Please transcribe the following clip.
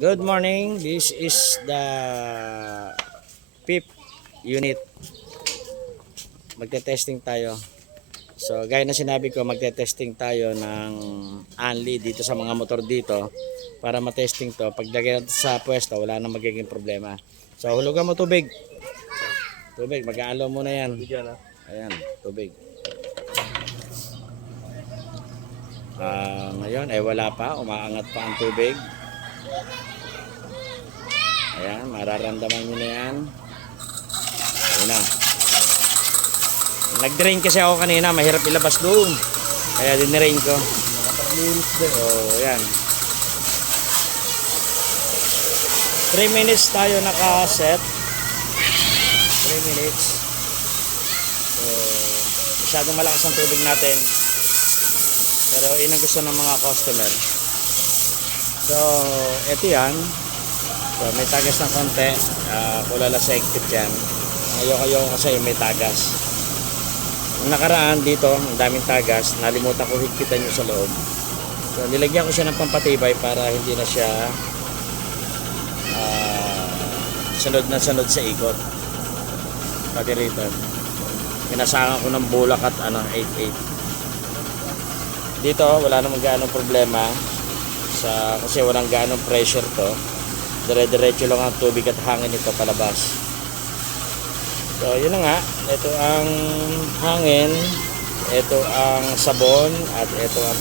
Good morning. This is the fifth unit. Magte-testing tayo. So, gaya na sinabi ko, magte-testing tayo ng Anli dito sa mga motor dito para matesting to. Paglagay natin sa pwesto, wala nang magiging problema. So, hulugan mo tubig. Tubig, mag-aalo muna yan. Ayan, tubig. Ngayon, wala pa. Umaangat pa ang tubig. Ayan, mararamdaman nyo na yan. Ayan na. Nag-drain kasi ako kanina, mahirap ilabas doon. Kaya dinrain ko. So, ayan. 3 minutes tayo naka-set. 3 minutes. So, masyadong malakas ang tubig natin. Pero yun ang gusto ng mga customer. So, eto yan. So, may tagas ng konti. Kulala sa higpit yan. Ayoko kasi may tagas. Yung nakaraan dito, ang daming tagas. Nalimutan ko higpitan nyo sa loob. So, nilagyan ko siya ng pampatibay para hindi na siya sunod na sunod sa ikot. Pati rito. Pinasakan ko ng bulak at 8-8. Dito, wala namang gaanong problema. Kasi walang gaanong pressure to. Dire-diretso lang ang tubig at hangin nito palabas. So, yun na nga. Ito ang hangin, ito ang sabon, at ito ang